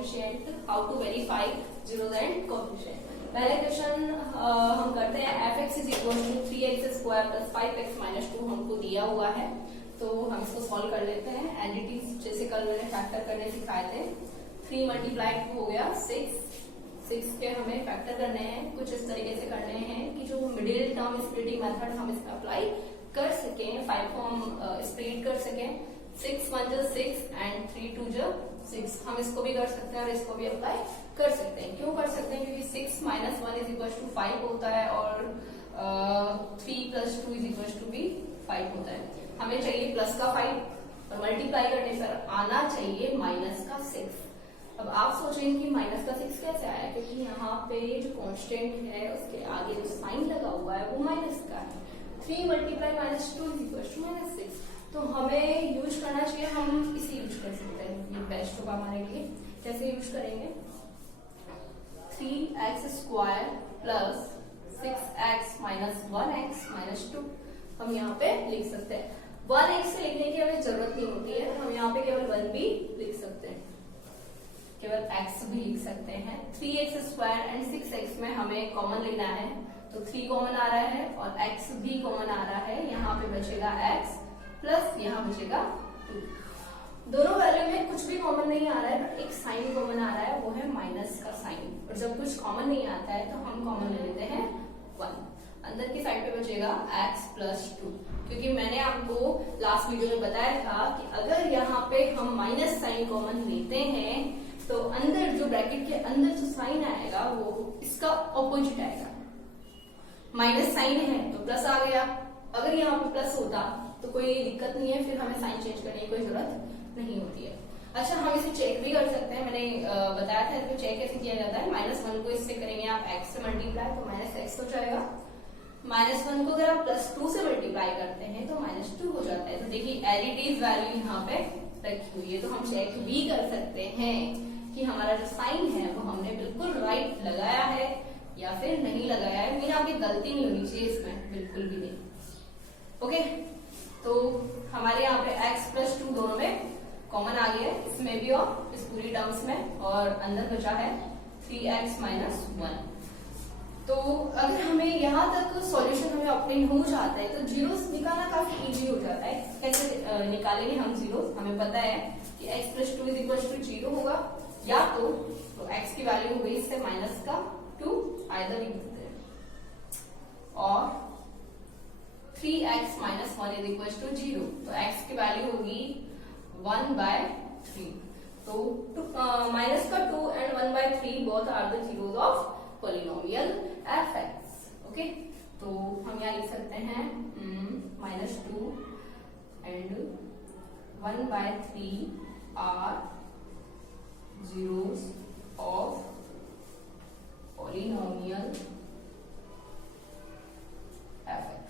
Coefficient, how to verify zeros and coefficient. पहले question हम करते हैं f(x) = 3x² + 5x - 2 हमको दिया हुआ है, तो हम इसको सॉल्व कर लेते हैं एज इट इज, जैसे कल मैंने फैक्टर करने सिखाए थे। 3 × 2 हो गया 6 के हमें फैक्टर करने हैं, कुछ इस तरीके से करने हैं कि जो मिडिल टर्म स्प्लिटिंग मेथड हम इसमें अप्लाई कर सकें, 5 को हम स्प्लिट कर सकें। 6 1 = 6 एंड 3 2 = 6। हम इसको भी कर सकते हैं और इसको भी अप्लाई कर सकते हैं। क्यों कर सकते हैं? क्योंकि 6 - 1 = 5 होता है और 3 + 2 भी 5 होता है। हमें चाहिए प्लस का 5 और मल्टीप्लाई करने पर आना चाहिए माइनस का 6। अब आप सोच रहे हैं कि माइनस का 6 कैसे आया, क्योंकि यहाँ पे जो कांस्टेंट है उसके आगे जो साइन लगा हुआ है वो माइनस का है। 3 × -2 = -6। तो हमें यूज करना चाहिए, हम इसे यूज कर सकते हैं, ये बेस्ट होगा हमारे लिए। कैसे यूज करेंगे? 3x² + 6x - 1x - 2 हम यहाँ पे लिख सकते हैं। 1x से लिखने की हमें जरूरत नहीं होती है, हम यहाँ पे केवल 1 भी लिख सकते हैं, केवल x भी लिख सकते हैं। 3x² एंड 6x में हमें कॉमन लेना है, तो 3 कॉमन आ रहा है और x भी कॉमन आ रहा है। यहाँ पे बचेगा x प्लस यहाँ बचेगा 2। दोनों वैल्यू में कुछ भी कॉमन नहीं आ रहा है, बट एक साइन कॉमन आ रहा है, वो है माइनस का साइन। और जब कुछ कॉमन नहीं आता है तो हम कॉमन ले लेते हैं 1। अंदर की साइड पे बचेगा x + 2, क्योंकि मैंने आपको लास्ट वीडियो में बताया था कि अगर यहाँ पे हम माइनस साइन कॉमन लेते हैं तो अंदर जो ब्रैकेट के अंदर जो साइन आएगा वो इसका ऑपोजिट आएगा। माइनस साइन है तो प्लस आ गया, अगर यहाँ पे प्लस होता तो कोई दिक्कत नहीं है, फिर हमें साइन चेंज करने की कोई जरूरत नहीं होती है। अच्छा, हम इसे चेक भी कर सकते हैं, मैंने बताया था इसको चेक कैसे किया जाता है। -1 को इससे करेंगे आप x से मल्टीप्लाई तो -x हो जाएगा। -1 को अगर आप +2 से मल्टीप्लाई करते हैं तो -2 हो जाता है। तो देखिए एडिटिव वैल्यू यहाँ पे रखी हुई है, तो हम चेक भी कर सकते हैं कि हमारा जो साइन है वो हमने बिल्कुल राइट लगाया है या फिर नहीं लगाया है। मेरा आपकी गलती नहीं होनी चाहिए इसमें, बिल्कुल भी नहीं। ओके, तो हमारे यहाँ पे x + 2 दोनों में कॉमन आ गया है, इसमें भी और इस पूरी टर्म्स में, और अंदर बचा है 3x - 1। तो अगर हमें यहाँ तक सॉल्यूशन हमें ऑब्टेन हो जाता है तो जीरोस निकालना काफी इजी हो जाता है। कैसे निकालेंगे हम जीरोस? हमें पता है कि x + 2 = 0 होगा, या तो x की वैल्यू हो गई इससे माइनस का 2, आइदर लिख देते हैं, और 3x - 1 = 0, तो x की वैल्यू होगी 1/3। तो माइनस का 2 and 1/3 both are the zeros of polynomial f(x). Okay, तो हम यहाँ लिख सकते हैं -2 and 1/3 are zeros of polynomial f(x).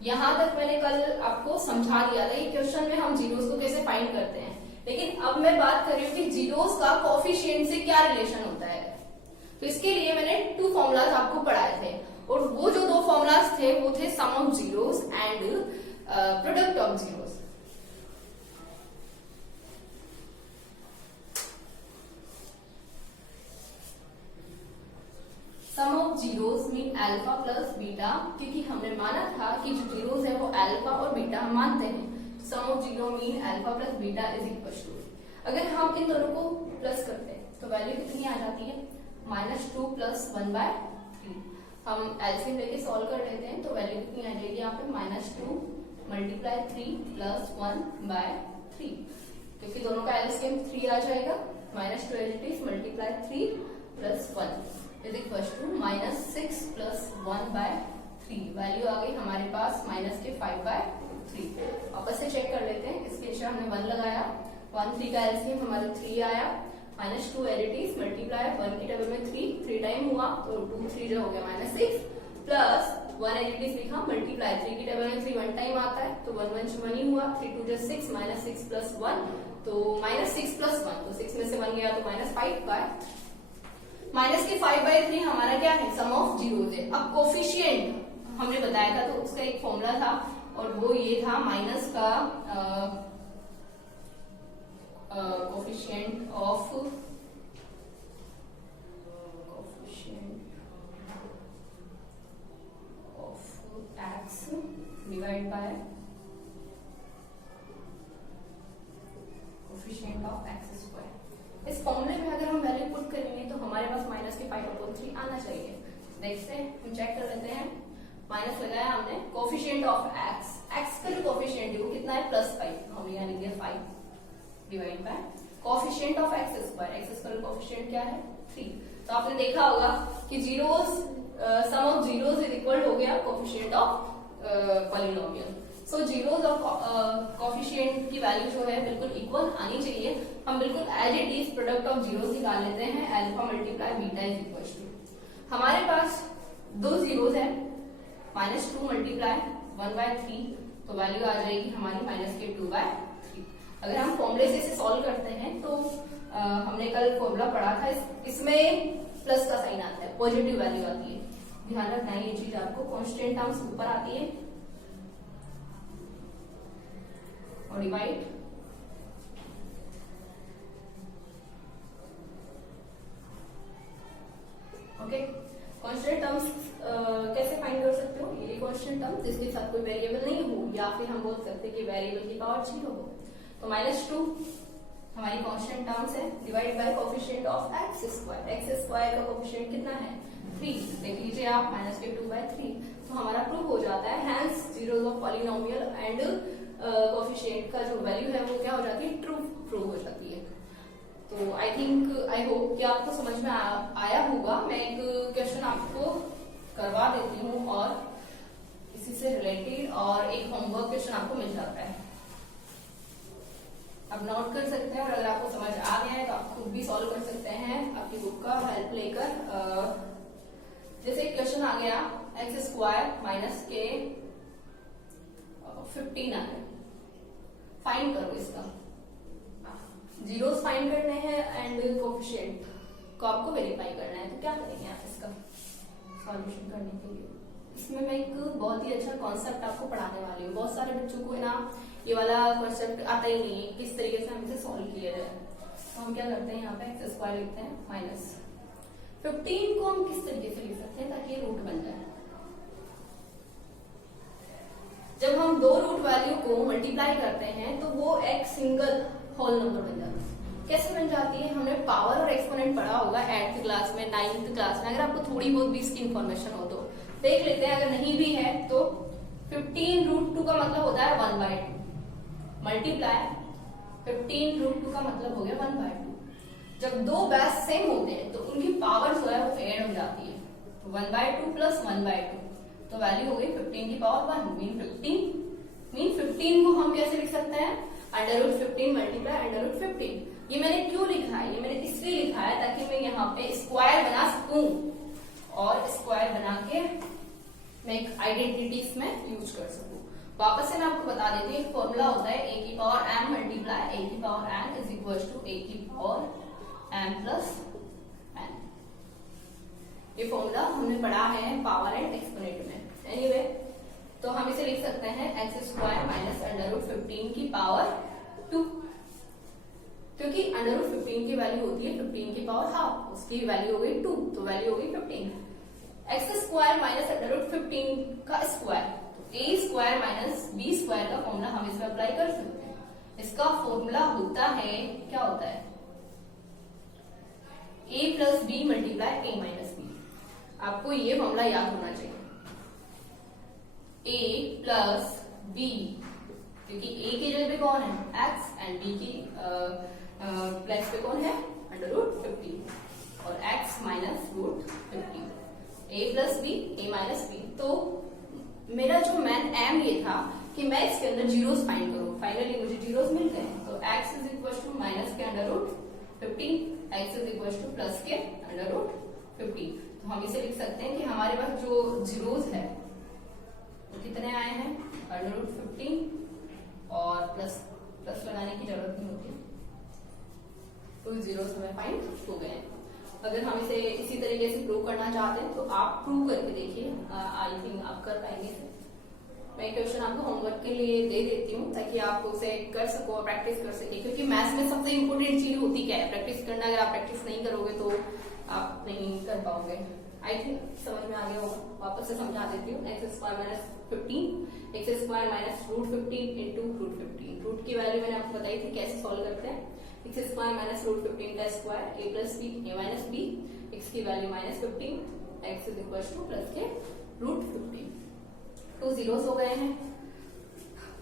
यहां तक मैंने कल आपको समझा दिया था ये क्वेश्चन में हम जीरोस को कैसे फाइंड करते हैं, लेकिन अब मैं बात कर रही हूँ कि जीरोस का कोएफिशिएंट से क्या रिलेशन होता है। तो इसके लिए मैंने 2 फॉर्मूलाज आपको पढ़ाए थे, और वो जो 2 फॉर्मूलाज थे वो थे sum of zeros and product of zeros. Sum of zeros mean alpha plus beta, क्योंकि हमने माना था कि जो जीरोस है वो अल्फा और बीटा हम मानते हैं। Sum of zero mean alpha plus beta = अगर हम इन दोनों को प्लस करते हैं तो वैल्यू कितनी आ जाती है? -2 + 1/3। हम एलसीएम लेके सॉल्व कर लेते हैं तो वैल्यू कितनी आ जाएगी यहाँ पे? -2 × 3 + 1/3, क्योंकि दोनों का एलसीएम 3 आ जाएगा। -2 × 3 + 1 -6 + 1/3। वैल्यू आ गई हमारे पास -5/3। वापस से चेक कर लेते हैं, इसके नीचे हमने 1 लगाया, 1 3 का एलसीएम हमारा 3 आया। -2 एडिटिव मल्टीप्लाई 1 की टेबल में 3 टाइम हुआ तो 2 3 जो हो गया -6 प्लस 1 एडिटिव लिखा मल्टीप्लाई 3 की टेबल में 3 1 टाइम आता है तो 1 1 1 ही हुआ। 3 2 = 6 -6 + 1 तो -6 + 1 तो 6 में से 1 गया तो -5/3। माइनस के 5/3 हमारा क्या है? सम ऑफ जीरोस है। अब कोफिशिएंट हमने बताया था तो उसका एक फॉर्मूला था और वो ये था माइनस का coefficient of divide by coefficient of X square. इस फॉर्मूले में अगर हम वैल्यू पुट करेंगे तो हमारे पास माइनस के 5/3 आना चाहिए। देखते हैं, हम चेक कर लेते हैं। माइनस लगाया हमने, कोफिशिएंट ऑफ एक्स, एक्स का जो कोफिशिएंट है वो कितना है +5, तो हम यहाँ लिख दिया 5 divide by coefficient of X square coefficient क्या है 3। तो आपने देखा होगा कि zeros sum of zeros is equal हो गया coefficient of polynomial. So zeros और कोफिशिएंट की वैल्यू जो है बिल्कुल इक्वल आनी चाहिए। हम बिल्कुल as it is product of zeros निकाल लेते हैं, alpha multiply beta is equal to, हमारे पास दो जीरोस है, -2 मल्टीप्लाई 1/3, तो वैल्यू आ जाएगी हमारी -2/3। अगर हम फॉर्मूले से इसे सॉल्व करते हैं तो हमने कल फॉर्मूला पढ़ा था, इसमें प्लस का साइन आता है, पॉजिटिव वैल्यू आती है, ध्यान रखना है ये चीज आपको। कांस्टेंट टर्म्स ऊपर आती है और डिवाइड ओके। कांस्टेंट टर्म्स कैसे फाइंड कर सकते हो, ये कांस्टेंट टर्म जिसके साथ कोई वेरिएबल नहीं हो, या फिर हम बोल सकते हैं कि वेरिएबल की पावर 0 हो। तो -2 हमारी कांस्टेंट टर्म्स है, divide by coefficient of X square का कोफिशिएंट कितना है 3, देख लीजिए आप, -2/3। तो हमारा प्रूव हो जाता है, hence zeros of polynomial and coefficient का जो वैल्यू है वो क्या हो जाती है, ट्रू प्रूव हो जाती है। तो आई होप कि आपको समझ में आया होगा। मैं एक क्वेश्चन आपको करवा देती हूँ और इसी से रिलेटेड और एक होमवर्क क्वेश्चन आपको मिल जाता है, आप नोट कर सकते हैं, और अगर आपको समझ आ गया है तो आप खुद भी सॉल्व कर सकते हैं आपकी बुक का हेल्प लेकर। जैसे क्वेश्चन आ गया एक्स स्क्वायर माइनस के 15 आ गया, फाइंड करो इसका, जीरोस फाइंड करने हैं एंड कोफिशिएंट को आपको वेरीफाई करना है। तो क्या करेंगे आप इसका सॉल्यूशन करने के लिए? इसमें मैं एक बहुत ही अच्छा कॉन्सेप्ट आपको पढ़ाने वाली हूँ। बहुत सारे बच्चों को ना ये वाला कॉन्सेप्ट आता ही नहीं है, किस तरीके से हम इसे सॉल्व किया जाए। तो हम क्या करते हैं, यहाँ पे एक्स स्क्वायर लिखते हैं, माइनस 15 को हम किस तरीके से लिख सकते हैं ताकि ये रूट बन जाए। जब हम दो रूट वैल्यू को मल्टीप्लाई करते हैं तो वो एक सिंगल होल नंबर बन जाता है। कैसे बन जाती है, हमने पावर और एक्सपोनेंट पढ़ा होगा 8th क्लास में, 9th क्लास में। अगर आपको थोड़ी बहुत भी इसकी इंफॉर्मेशन हो तो देख लेते हैं, अगर नहीं भी है तो 15√2 का मतलब होता है 1/2 मल्टीप्लाई 15√2 का मतलब हो गया 1/2। जब दो बेस सेम होते हैं तो उनकी पावर जो है वो ऐड हो जाती है, तो 1/2 प्लस 1/2 तो वैल्यू हो गई 15 की पावर 1 मीन 15 को हम कैसे लिख सकते हैं, √15 मल्टीप्लाई √15। ये मैंने क्यों लिखा है, ये मैंने इसलिए लिखा है ताकि मैं यहाँ पे स्क्वायर बना सकूं, और स्क्वायर बना के मैं एक आइडेंटिटी इसमें यूज कर सकूं। वापस से मैं आपको बता देती हूँ, एक फॉर्मूला होता है a की पावर m मल्टीप्लाई a की power n is equal to a की पावर m प्लस n। ये फॉर्मूला हमने पढ़ा है पावर एंड एक्सपोनेंट में। एनीवे, तो हम इसे लिख सकते हैं एक्स स्क्वायर माइनस √15 की पावर 2, क्योंकि √15 की वैल्यू होती है 15 की पावर हाफ, उसकी वैल्यू हो गई 2, तो वैल्यू हो गई 15। एक्स स्क्वायर माइनस √15 का स्क्वायर, तो ए स्क्वायर माइनस बी स्क्वायर का फॉर्मूला हम इसमें अप्लाई कर सकते हैं। इसका फॉर्मूला होता है, क्या होता है, a plus b multiply a minus b. आपको ये फॉर्मूला याद होना चाहिए, a प्लस बी, क्योंकि a की जगह पे कौन है x एंड b की प्लेस पे कौन है √15 और x minus √15, a plus b a minus b. तो मेरा जो मेन एम ये था कि मैं इसके अंदर जीरोस फाइंड करूं। फाइनली मुझे जीरोस मिल गए, तो x is equal to minus के √15, x is equal to plus के √15। तो हम इसे लिख सकते हैं कि हमारे पास जो जीरोस है वो कितने आए हैं √15 और प्लस लगाने की जरूरत नहीं होती, तो जीरोस हमें फाइंड हो गए हैं। अगर हम इसे इसी तरीके से प्रूव करना चाहते हैं तो आप प्रूव करके देखिए, आई थिंक आप कर पाएंगे। मैं क्वेश्चन आपको होमवर्क के लिए दे देती हूँ ताकि आप उसे कर सको और प्रैक्टिस कर सके, क्योंकि मैथ्स में सबसे इम्पोर्टेंट चीज होती क्या है, प्रैक्टिस करना। अगर आप प्रैक्टिस नहीं करोगे तो आप नहीं कर पाओगे। आई थिंक समझ में आ गया होगा, वापस से समझा देती हूँ। X square minus 15 x square minus root 15 into root 15। Root की वैल्यू मैंने आपको बताई थी कैसे सॉल्व करते हैं। एक्स स्क्वायर माइनस रूट 15 का स्क्वायर ए प्लस बी ए माइनस बी, एक्स की value minus 15, x is equal to plus के रूट 15। तो जीरोस हो गए हैं।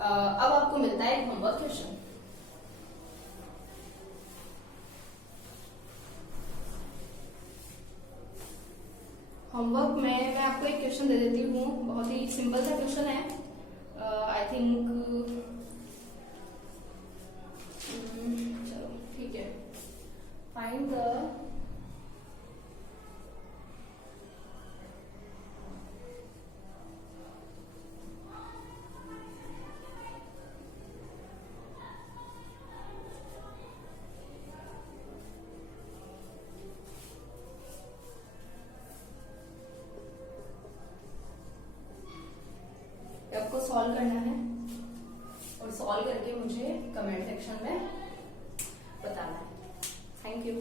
अब आपको मिलता है एक होमवर्क क्वेश्चन। होमवर्क में मैं आपको एक क्वेश्चन दे देती हूँ, बहुत ही सिंपल सा क्वेश्चन है। आई थिंक चलो ठीक है। फाइंड द आपको सॉल्व करना है और सॉल्व करके मुझे कमेंट सेक्शन में बताना है। Thank you.